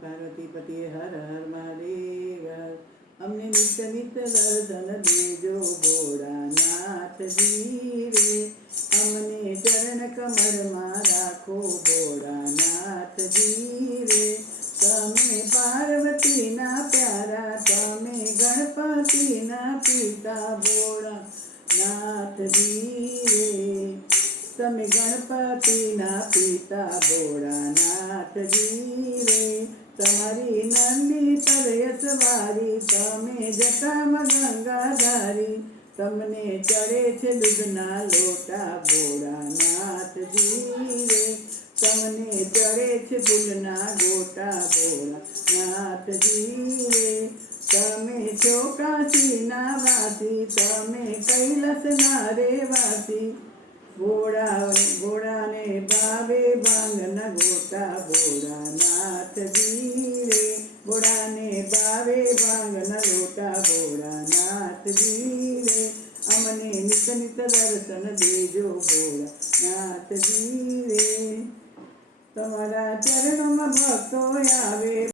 पार्वती पति हर हर महादेव। अमने नित्य नित्य दर्शन देजो भोळानाथ जी रे। अमने चरण कमल में राखो भोळानाथ जी रे। तमे पार्वती ना प्यारा, तमे गणपति ना पिता भोळानाथ जी रे। तमे गणपति ना पिता भोळानाथ जी रे। तमारी नंदी पर यशवारी, तमे जटाમાં गंगाधारी। तमने चढ़े छे दूधना लोटा भोळानाथ जी रे। तमने चढ़े छे फूलना गोटा भोळानाथ जी रे। तमे छो काशीना वासी, तमे कैलासना रेवासी। भोळाने भावे भांगना गोटा भोळानाथ जी रे। भोळाने भावे भांगना लोटा भोळानाथ जी रे। अमने नित नित दर्शन देजो भोळानाथ जी रे। तमारा चरणों में भक्तो आवे।